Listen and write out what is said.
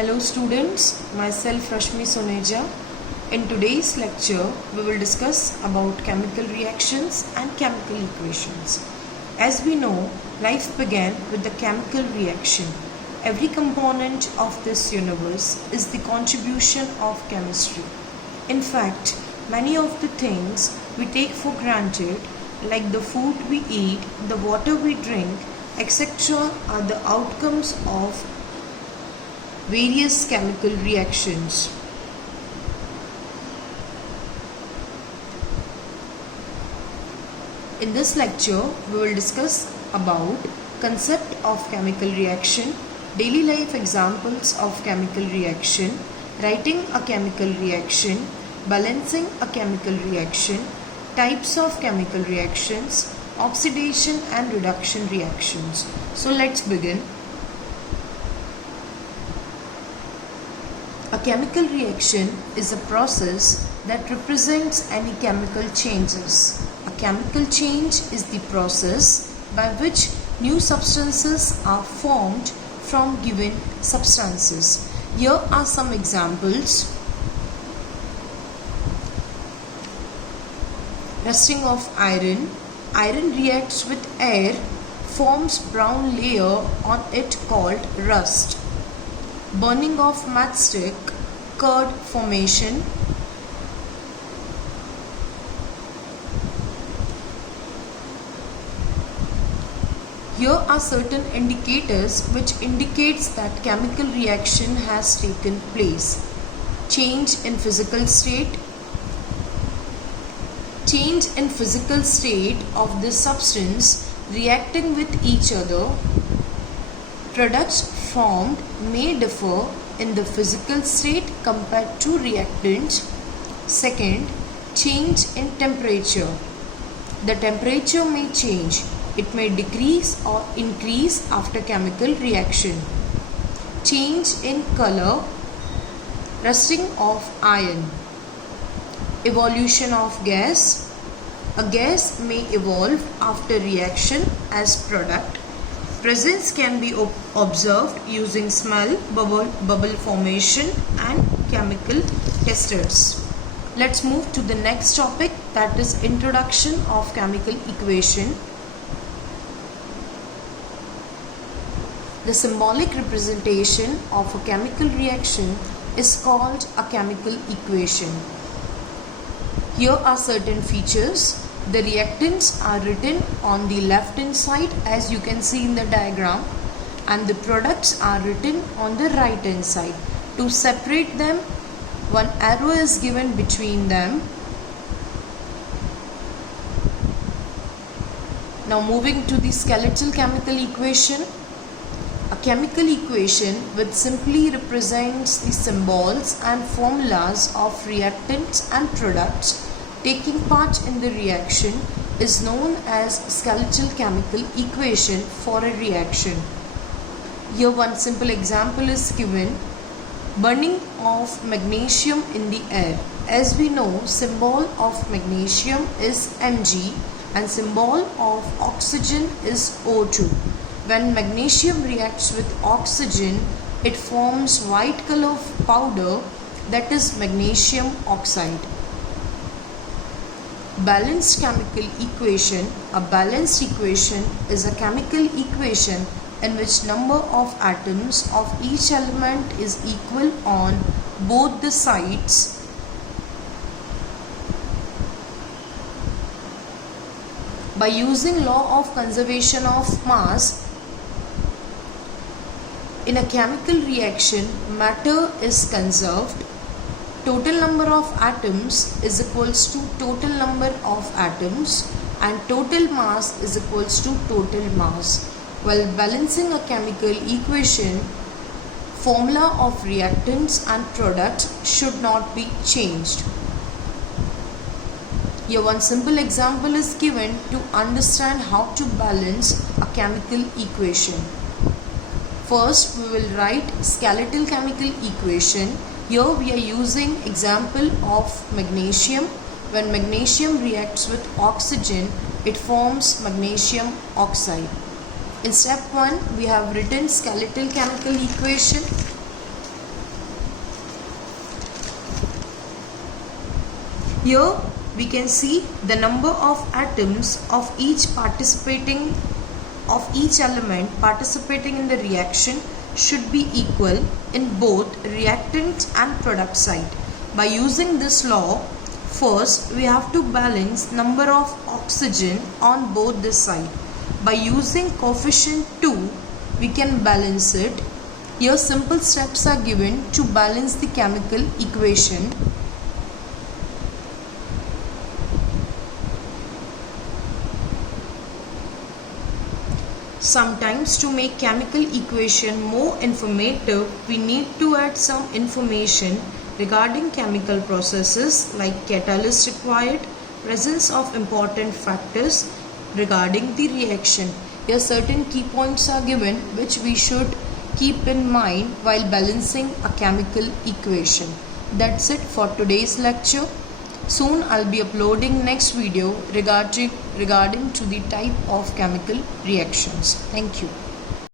Hello students, myself Rashmi Soneja. In today's lecture, we will discuss about chemical reactions and chemical equations. As we know, life began with the chemical reaction. Every component of this universe is the contribution of chemistry. In fact, many of the things we take for granted, like the food we eat, the water we drink, etc., are the outcomes of various chemical reactions. In this lecture, we will discuss about concept of chemical reaction, daily life examples of chemical reaction, writing a chemical reaction, balancing a chemical reaction, types of chemical reactions, oxidation and reduction reactions. So let's begin. A chemical reaction is a process that represents any chemical changes. A chemical change is the process by which new substances are formed from given substances. Here are some examples. Rusting of iron. Iron reacts with air, forms brown layer on it called rust. Burning of matchstick, curd formation. Here are certain indicators which indicates that chemical reaction has taken place. Change in physical state. Change in physical state of this substance reacting with each other. Products formed may differ in the physical state compared to reactants. Second, change in temperature. The temperature may change. It may decrease or increase after chemical reaction. Change in color. Rusting of iron. Evolution of gas. A gas may evolve after reaction as product. Presence can be observed using smell, bubble formation and chemical testers. Let's move to the next topic, that is introduction of chemical equation. The symbolic representation of a chemical reaction is called a chemical equation. Here are certain features. The reactants are written on the left hand side as you can see in the diagram, and the products are written on the right hand side. To separate them, one arrow is given between them. Now moving to the skeletal chemical equation. A chemical equation which simply represents the symbols and formulas of reactants and products taking part in the reaction is known as skeletal chemical equation for a reaction. Here one simple example is given. Burning of magnesium in the air. As we know, symbol of magnesium is Mg and symbol of oxygen is O2. When magnesium reacts with oxygen, it forms white color powder, that is magnesium oxide. Balanced chemical equation. A balanced equation is a chemical equation in which number of atoms of each element is equal on both the sides. By using law of conservation of mass, in a chemical reaction, matter is conserved. Total number of atoms is equals to total number of atoms and total mass is equals to total mass. While balancing a chemical equation, formula of reactants and products should not be changed. Here one simple example is given to understand how to balance a chemical equation. First, we will write skeletal chemical equation. Here we are using example of magnesium. When magnesium reacts with oxygen, it forms magnesium oxide. In step 1, we have written skeletal chemical equation. Here we can see the number of atoms of each element participating in the reaction should be equal in both reactant and product side. By using this law, first we have to balance number of oxygen on both the side. By using coefficient 2, we can balance it. Here simple steps are given to balance the chemical equation. Sometimes to make chemical equation more informative, we need to add some information regarding chemical processes like catalyst required, presence of important factors regarding the reaction. Here certain key points are given which we should keep in mind while balancing a chemical equation. That's it for today's lecture. Soon I'll be uploading next video regarding to the type of chemical reactions. Thank you.